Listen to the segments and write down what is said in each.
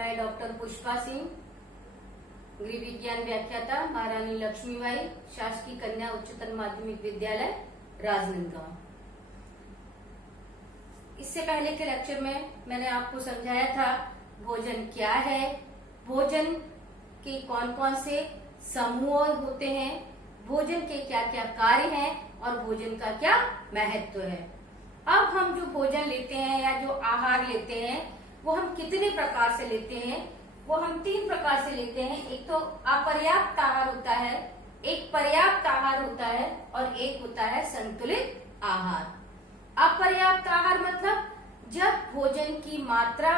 मैं डॉक्टर पुष्पा सिंह, गृह विज्ञान व्याख्याता, महारानी लक्ष्मीबाई शासकीय कन्या उच्चतर माध्यमिक विद्यालय, राजनांदगांव। इससे पहले के लेक्चर में मैंने आपको समझाया था भोजन क्या है, भोजन के कौन कौन से समूह होते हैं, भोजन के क्या क्या कार्य हैं और भोजन का क्या महत्व है। अब हम जो भोजन लेते हैं या जो आहार लेते हैं वो हम कितने प्रकार से लेते हैं, वो हम 3 प्रकार से लेते हैं। एक तो अपर्याप्त आहार होता है, एक पर्याप्त आहार होता है और एक होता है संतुलित आहार। अपर्याप्त आहार मतलब जब भोजन की मात्रा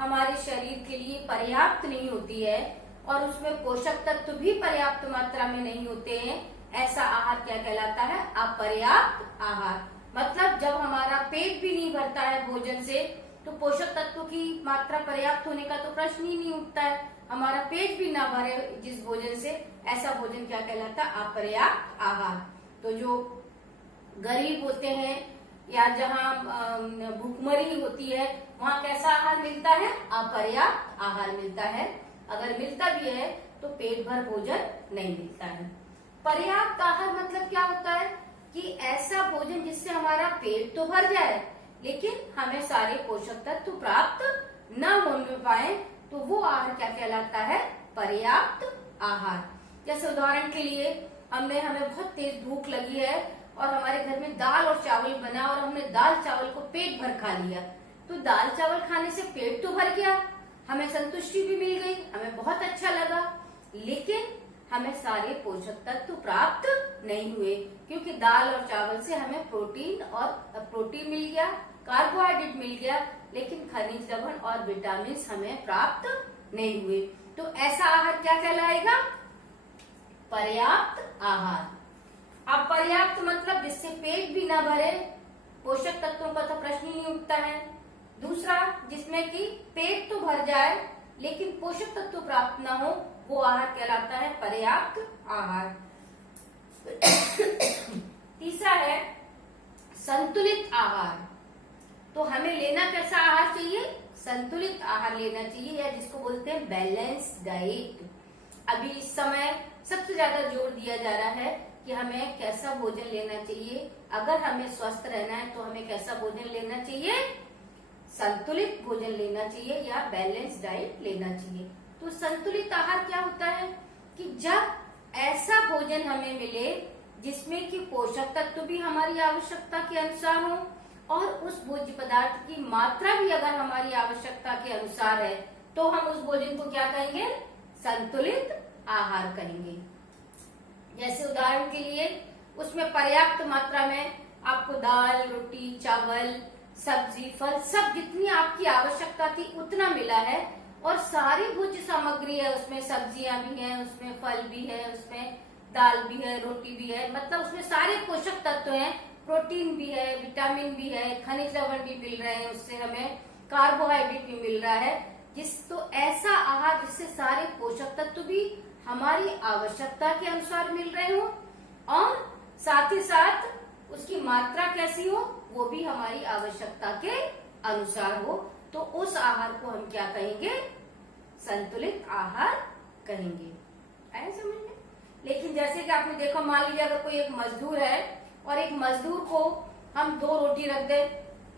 हमारे शरीर के लिए पर्याप्त नहीं होती है और उसमें पोषक तत्व भी पर्याप्त मात्रा में नहीं होते हैं, ऐसा आहार क्या कहलाता है? अपर्याप्त आहार। मतलब जब हमारा पेट भी नहीं भरता है भोजन से तो पोषक तत्वों की मात्रा पर्याप्त होने का तो प्रश्न ही नहीं उठता है। हमारा पेट भी ना भरे जिस भोजन से, ऐसा भोजन क्या कहलाता है? अपर्याप्त आहार। तो जो गरीब होते हैं या जहाँ भूखमरी होती है वहाँ कैसा आहार मिलता है? अपर्याप्त आहार मिलता है। अगर मिलता भी है तो पेट भर भोजन नहीं मिलता है। पर्याप्त आहार मतलब क्या होता है कि ऐसा भोजन जिससे हमारा पेट तो भर जाए लेकिन हमें सारे पोषक तत्व प्राप्त न होने पाए, तो वो आहार क्या कहलाता है? पर्याप्त आहार। जैसे उदाहरण के लिए हमें बहुत तेज भूख लगी है और हमारे घर में दाल और चावल बना और हमने दाल चावल को पेट भर खा लिया, तो दाल चावल खाने से पेट तो भर गया, हमें संतुष्टि भी मिल गई, हमें बहुत अच्छा लगा, लेकिन हमें सारे पोषक तत्व प्राप्त नहीं हुए, क्योंकि दाल और चावल से हमें प्रोटीन मिल गया, कार्बोहाइड्रेट मिल गया, लेकिन खनिज लवण और विटामिन हमें प्राप्त नहीं हुए। तो ऐसा आहार क्या कहलाएगा? पर्याप्त आहार। अपर्याप्त मतलब जिससे पेट भी न भरे, पोषक तत्वों का तो प्रश्न ही नहीं उठता है। दूसरा, जिसमें कि पेट तो भर जाए लेकिन पोषक तत्व प्राप्त न हो, वो आहार कहलाता है पर्याप्त आहार। तीसरा है संतुलित आहार। तो हमें लेना कैसा आहार चाहिए? संतुलित आहार लेना चाहिए, या जिसको बोलते हैं बैलेंस्ड डाइट। अभी इस समय सबसे ज्यादा जोर दिया जा रहा है कि हमें कैसा भोजन लेना चाहिए। अगर हमें स्वस्थ रहना है तो हमें कैसा भोजन लेना चाहिए? संतुलित भोजन लेना चाहिए या बैलेंस डाइट लेना चाहिए। तो संतुलित आहार क्या होता है कि जब ऐसा भोजन हमें मिले जिसमें कि पोषक तत्व भी हमारी आवश्यकता के अनुसार हो और उस भोज्य पदार्थ की मात्रा भी अगर हमारी आवश्यकता के अनुसार है, तो हम उस भोजन को क्या कहेंगे? संतुलित आहार कहेंगे। जैसे उदाहरण के लिए उसमें पर्याप्त मात्रा में आपको दाल, रोटी, चावल, सब्जी, फल, सब जितनी आपकी आवश्यकता थी उतना मिला है, और सारी भोज्य सामग्री है, उसमें सब्जियां भी हैं, उसमें फल भी है, उसमें दाल भी है, रोटी भी है, मतलब उसमें सारे पोषक तत्व हैं, प्रोटीन भी है, विटामिन भी है, खनिज लवण भी मिल रहे हैं, उससे हमें कार्बोहाइड्रेट भी मिल रहा है। तो ऐसा आहार जिससे सारे पोषक तत्व भी हमारी आवश्यकता के अनुसार मिल रहे हो और साथ ही साथ उसकी मात्रा कैसी हो, वो भी हमारी आवश्यकता के अनुसार हो, तो उस आहार को हम क्या कहेंगे? संतुलित आहार कहेंगे। आया समझ में? लेकिन जैसे कि आपने देखा, मान लीजिए अगर कोई एक मजदूर है और एक मजदूर को हम 2 रोटी रख दे,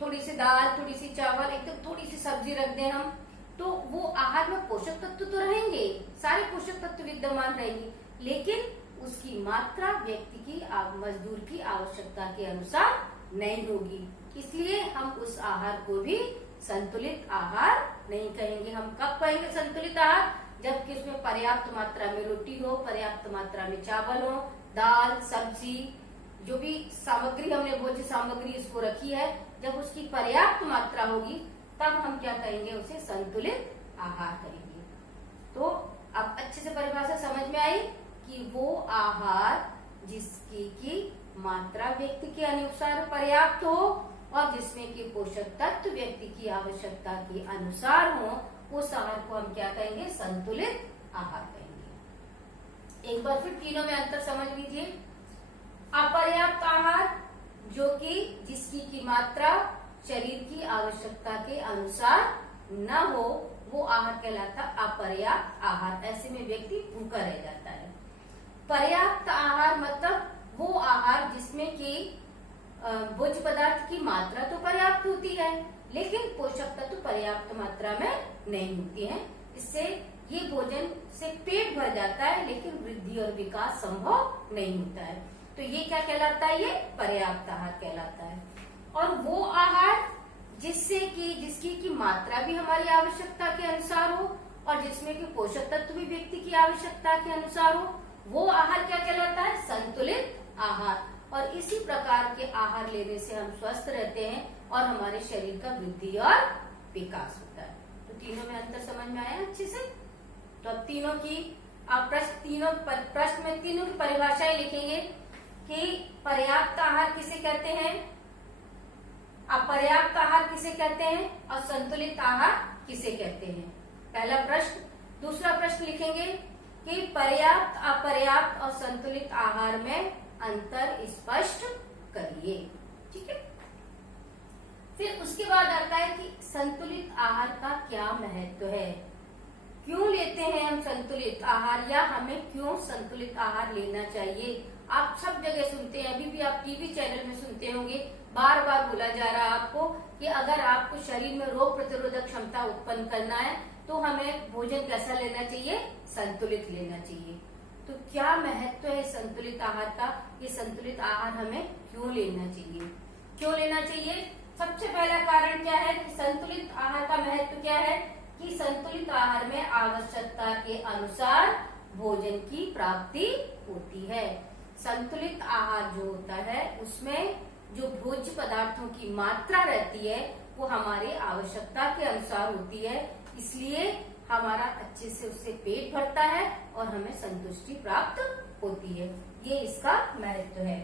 थोड़ी सी दाल, थोड़ी सी चावल, एकदम थोड़ी सी सब्जी रख दे हम, तो वो आहार में पोषक तत्व तो रहेंगे, सारे पोषक तत्व विद्यमान रहेंगे, लेकिन उसकी मात्रा व्यक्ति की, मजदूर की आवश्यकता के अनुसार नहीं होगी। इसलिए हम उस आहार को भी संतुलित आहार नहीं कहेंगे। हम कब कहेंगे संतुलित आहार? जबकि उसमें पर्याप्त मात्रा में रोटी हो, पर्याप्त मात्रा में चावल हो, दाल, सब्जी, जो भी सामग्री हमने भोज्य सामग्री इसको रखी है, जब उसकी पर्याप्त मात्रा होगी तब हम क्या कहेंगे? उसे संतुलित आहार कहेंगे। तो अब अच्छे से परिभाषा समझ में आई कि वो आहार जिसकी की मात्रा व्यक्ति के अनुसार पर्याप्त हो और जिसमें कि पोषक तत्व व्यक्ति की आवश्यकता के अनुसार हो, उस आहार को हम क्या कहेंगे? संतुलित आहार कहेंगे। एक बार फिर तीनों में अंतर समझ लीजिए। अपर्याप्त आहार जो कि जिसकी की मात्रा शरीर की आवश्यकता के अनुसार न हो, वो आहार कहलाता है अपर्याप्त आहार। ऐसे में व्यक्ति भूखा रह जाता है। पर्याप्त आहार मतलब वो आहार जिसमें कि भोज्य पदार्थ की मात्रा तो पर्याप्त होती है, लेकिन पोषक तत्व पर्याप्त मात्रा में नहीं होती है। इससे ये भोजन से पेट भर जाता है, लेकिन वृद्धि और विकास संभव नहीं होता है। तो ये क्या कहलाता है? ये पर्याप्त आहार कहलाता है। और वो आहार जिसकी की मात्रा भी हमारी आवश्यकता के अनुसार हो और जिसमें कि पोषक तत्व भी व्यक्ति की आवश्यकता के अनुसार हो, वो आहार क्या कहलाता है? संतुलित आहार। और इसी प्रकार के आहार लेने से हम स्वस्थ रहते हैं और हमारे शरीर का वृद्धि और विकास होता है। तो तीनों में अंतर समझ में आया अच्छे से? तो अब तीनों की आप प्रश्न में तीनों की परिभाषाएं लिखेंगे कि पर्याप्त आहार किसे कहते हैं, अपर्याप्त आहार किसे कहते हैं और संतुलित आहार किसे कहते हैं। पहला प्रश्न। दूसरा प्रश्न लिखेंगे कि पर्याप्त, अपर्याप्त और संतुलित आहार में अंतर स्पष्ट करिए। ठीक है। फिर उसके बाद आता है कि संतुलित आहार का क्या महत्व है, क्यों लेते हैं हम संतुलित आहार, या हमें क्यों संतुलित आहार लेना चाहिए। आप सब जगह सुनते हैं, अभी भी आप टीवी चैनल में सुनते होंगे, बार बार बोला जा रहा है आपको कि अगर आपको शरीर में रोग प्रतिरोधक क्षमता उत्पन्न करना है तो हमें भोजन कैसा लेना चाहिए? संतुलित लेना चाहिए। तो क्या महत्व है संतुलित आहार का, ये संतुलित आहार हमें क्यों लेना चाहिए, क्यों लेना चाहिए? सबसे पहला कारण क्या है कि संतुलित आहार का महत्व क्या है कि संतुलित आहार में आवश्यकता के अनुसार भोजन की प्राप्ति होती है। संतुलित आहार जो होता है उसमें जो भोज्य पदार्थों की मात्रा रहती है वो हमारी आवश्यकता के अनुसार होती है, इसलिए हमारा अच्छे से उससे पेट भरता है और हमें संतुष्टि प्राप्त होती है। ये इसका महत्व है।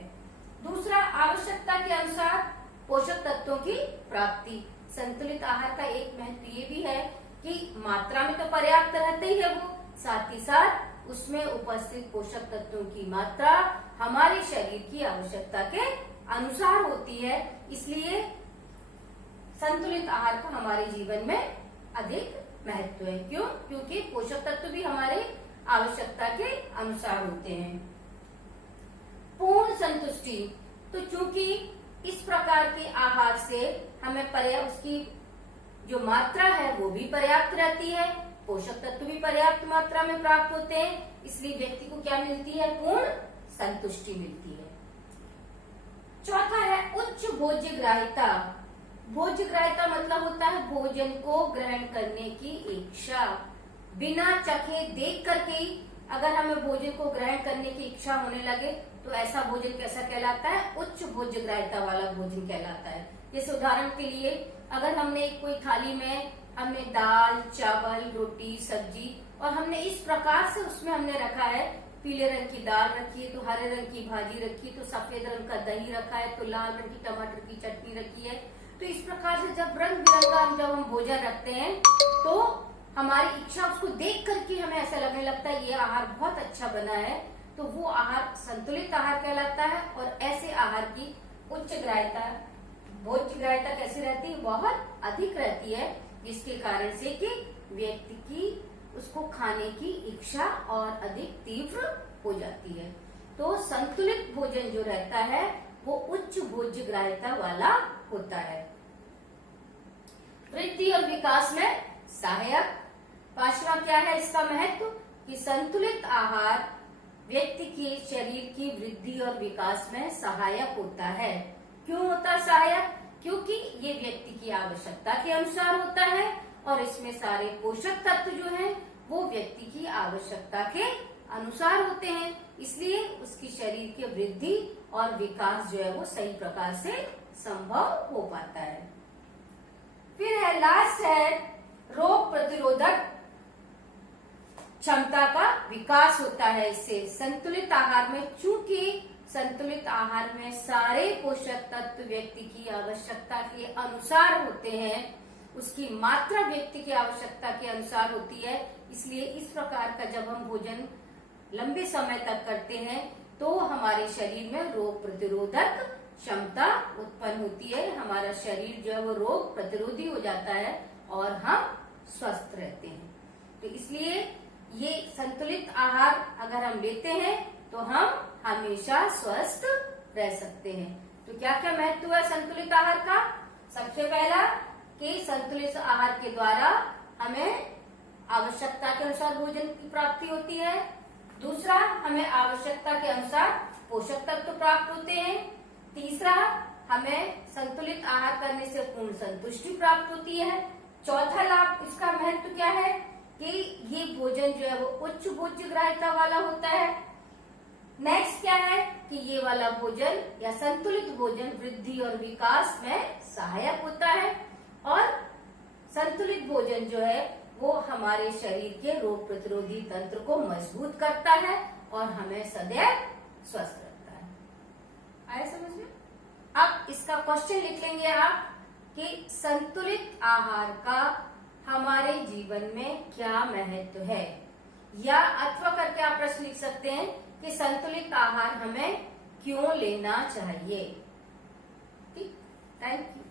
दूसरा, आवश्यकता के अनुसार पोषक तत्वों की प्राप्ति। संतुलित आहार का एक महत्व ये भी है कि मात्रा में तो पर्याप्त रहते ही है वो, साथ ही साथ उसमें उपस्थित पोषक तत्वों की मात्रा हमारे शरीर की आवश्यकता के अनुसार होती है, इसलिए संतुलित आहार का हमारे जीवन में अधिक महत्व है। क्यों? क्योंकि पोषक तत्व भी हमारे आवश्यकता के अनुसार होते हैं। पूर्ण संतुष्टि। तो चूंकि इस प्रकार के आहार से हमें उसकी जो मात्रा है वो भी पर्याप्त रहती है, पोषक तत्व भी पर्याप्त मात्रा में प्राप्त होते हैं, इसलिए व्यक्ति को क्या मिलती है? पूर्ण संतुष्टि मिलती है। चौथा है उच्च भोज्य ग्राह्यता। भोज्य ग्राह्यता मतलब होता है भोजन को ग्रहण करने की इच्छा। बिना चखे देख करके ही अगर हमें भोजन को ग्रहण करने की इच्छा होने लगे तो ऐसा भोजन कैसा कहलाता है? उच्च भोज्य ग्राह्यता वाला भोजन कहलाता है। जैसे उदाहरण के लिए अगर हमने कोई थाली में हमने दाल, चावल, रोटी, सब्जी और हमने इस प्रकार से उसमें हमने रखा है, पीले रंग की दाल रखी है तो हरे रंग की भाजी रखी है, तो सफेद रंग का दही रखा है, तो लाल रंग की टमाटर की चटनी रखी है। तो इस प्रकार से जब रंग बिरंगा जब हम भोजन रखते हैं तो हमारी इच्छा उसको देख करके हमें ऐसा लगने लगता है ये आहार बहुत अच्छा बना है, तो वो आहार संतुलित आहार कहलाता है। और ऐसे आहार की उच्च ग्राह्यता, भोज्य ग्राह्यता कैसी रहती है? बहुत अधिक रहती है, जिसके कारण से कि व्यक्ति की उसको खाने की इच्छा और अधिक तीव्र हो जाती है। तो संतुलित भोजन जो रहता है वो उच्च भोज्य ग्राह्यता वाला होता है। वृद्धि और विकास में सहायक। पांचवा क्या है इसका महत्व कि संतुलित आहार व्यक्ति के शरीर की वृद्धि और विकास में सहायक होता है। क्यों होता है सहायक? क्योंकि ये व्यक्ति की आवश्यकता के अनुसार होता है और इसमें सारे पोषक तत्व जो हैं वो व्यक्ति की आवश्यकता के अनुसार होते हैं, इसलिए उसकी शरीर की वृद्धि और विकास जो है वो सही प्रकार से संभव हो पाता है। फिर है लास्ट है रोग प्रतिरोधक क्षमता का विकास होता है इससे। संतुलित आहार में, चूंकि संतुलित आहार में सारे पोषक तत्व व्यक्ति की आवश्यकता के अनुसार होते हैं, उसकी मात्रा व्यक्ति की आवश्यकता के अनुसार होती है, इसलिए इस प्रकार का जब हम भोजन लंबे समय तक करते हैं तो हमारे शरीर में रोग प्रतिरोधक क्षमता उत्पन्न होती है। हमारा शरीर जो है वो रोग प्रतिरोधी हो जाता है और हम स्वस्थ रहते हैं। तो इसलिए ये संतुलित आहार अगर हम लेते हैं तो हम हमेशा स्वस्थ रह सकते हैं। तो क्या क्या महत्व है संतुलित आहार का? सबसे पहला कि संतुलित आहार के द्वारा हमें आवश्यकता के अनुसार भोजन की प्राप्ति होती है। दूसरा, हमें आवश्यकता के अनुसार पोषक तत्व प्राप्त होते हैं। तीसरा, हमें संतुलित आहार करने से पूर्ण संतुष्टि प्राप्त होती है। चौथा लाभ, इसका महत्व क्या है कि ये भोजन जो है वो उच्च भोज्य ग्राह्यता वाला होता है। नेक्स्ट क्या है कि ये वाला भोजन या संतुलित भोजन वृद्धि और विकास में सहायक होता है। और संतुलित भोजन जो है वो हमारे शरीर के रोग प्रतिरोधी तंत्र को मजबूत करता है और हमें सदैव स्वस्थ रखता है। आया समझ में? अब इसका क्वेश्चन लिख लेंगे आप कि संतुलित आहार का हमारे जीवन में क्या महत्व है, या अथवा करके आप प्रश्न लिख सकते हैं कि संतुलित आहार हमें क्यों लेना चाहिए। ठीक, थैंक यू।